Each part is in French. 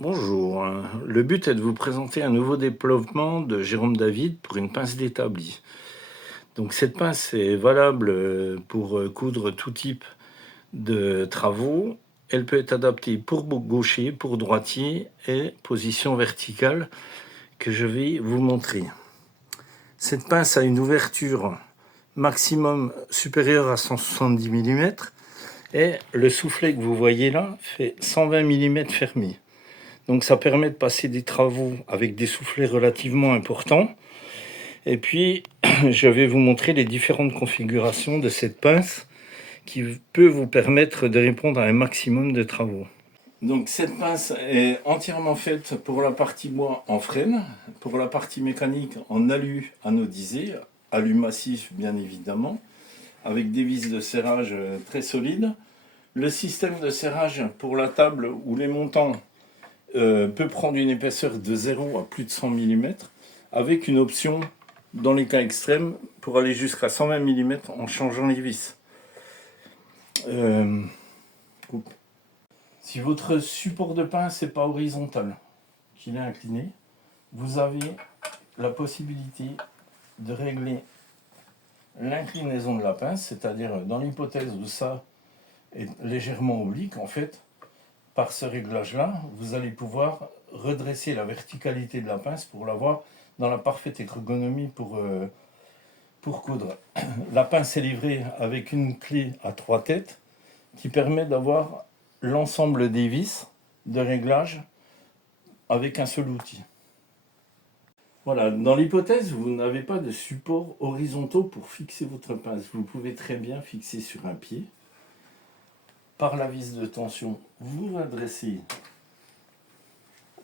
Bonjour, le but est de vous présenter un nouveau développement de Jérôme David pour une pince d'établi. Donc cette pince est valable pour coudre tout type de travaux. Elle peut être adaptée pour gaucher, pour droitier et position verticale que je vais vous montrer. Cette pince a une ouverture maximum supérieure à 170 mm et le soufflet que vous voyez là fait 120 mm fermé. Donc ça permet de passer des travaux avec des soufflets relativement importants. Et puis, je vais vous montrer les différentes configurations de cette pince qui peut vous permettre de répondre à un maximum de travaux. Donc cette pince est entièrement faite pour la partie bois en frêne, pour la partie mécanique en alu anodisé, alu massif bien évidemment, avec des vis de serrage très solides. Le système de serrage pour la table ou les montants peut prendre une épaisseur de 0 à plus de 100 mm, avec une option dans les cas extrêmes pour aller jusqu'à 120 mm en changeant les vis. Si votre support de pince n'est pas horizontal, qu'il est incliné, vous avez la possibilité de régler l'inclinaison de la pince, c'est-à-dire dans l'hypothèse où ça est légèrement oblique, en fait, par ce réglage-là, vous allez pouvoir redresser la verticalité de la pince pour l'avoir dans la parfaite ergonomie pour coudre. La pince est livrée avec une clé à 3 têtes qui permet d'avoir l'ensemble des vis de réglage avec un seul outil. Voilà, dans l'hypothèse où vous n'avez pas de support horizontaux pour fixer votre pince, vous pouvez très bien fixer sur un pied. Par la vis de tension, vous redressez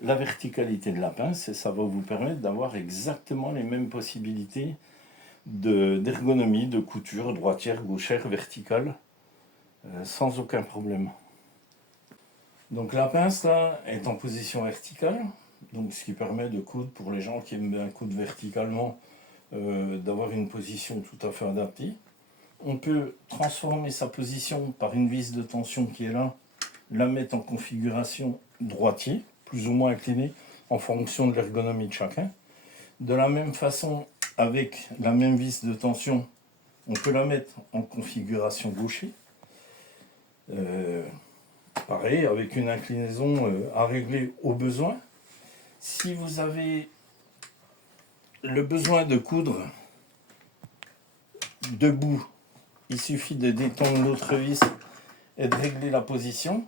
la verticalité de la pince et ça va vous permettre d'avoir exactement les mêmes possibilités d'ergonomie, de couture droitière, gauchère, verticale, sans aucun problème. Donc la pince là est en position verticale, donc ce qui permet de coudre pour les gens qui aiment bien coudre verticalement, d'avoir une position tout à fait adaptée. On peut transformer sa position par une vis de tension qui est là, la mettre en configuration droitier, plus ou moins inclinée en fonction de l'ergonomie de chacun. De la même façon, avec la même vis de tension, on peut la mettre en configuration gaucher. Pareil, avec une inclinaison à régler au besoin. Si vous avez le besoin de coudre debout, il suffit de détendre l'autre vis et de régler la position,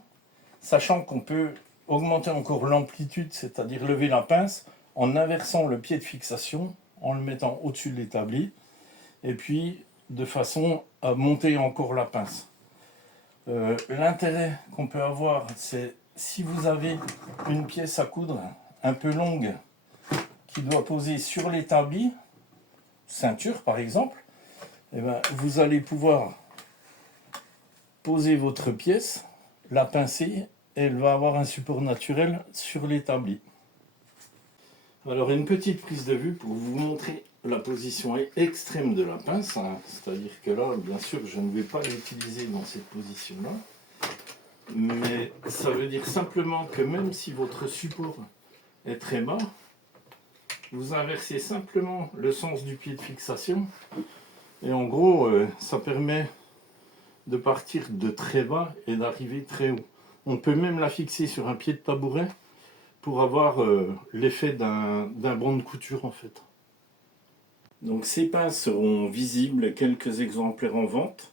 sachant qu'on peut augmenter encore l'amplitude, c'est-à-dire lever la pince, en inversant le pied de fixation, en le mettant au-dessus de l'établi, et puis de façon à monter encore la pince. L'intérêt qu'on peut avoir, c'est si vous avez une pièce à coudre un peu longue qui doit poser sur l'établi, ceinture par exemple, et bien, vous allez pouvoir poser votre pièce, la pincer, et elle va avoir un support naturel sur l'établi. Alors une petite prise de vue pour vous montrer la position extrême de la pince, hein. C'est-à-dire que là, bien sûr, je ne vais pas l'utiliser dans cette position-là, mais ça veut dire simplement que même si votre support est très bas, vous inversez simplement le sens du pied de fixation, et en gros, ça permet de partir de très bas et d'arriver très haut. On peut même la fixer sur un pied de tabouret pour avoir l'effet d'un banc de couture en fait. Donc ces pinces seront visibles, quelques exemplaires en vente,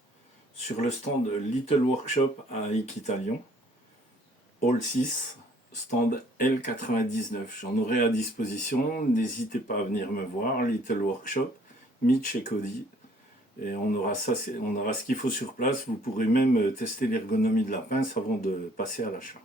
sur le stand Little Workshop à Équitalion, Hall 6, stand L99. J'en aurai à disposition, n'hésitez pas à venir me voir, Little Workshop, Mitch et Cody. Et on aura ce qu'il faut sur place. Vous pourrez même tester l'ergonomie de la pince avant de passer à l'achat.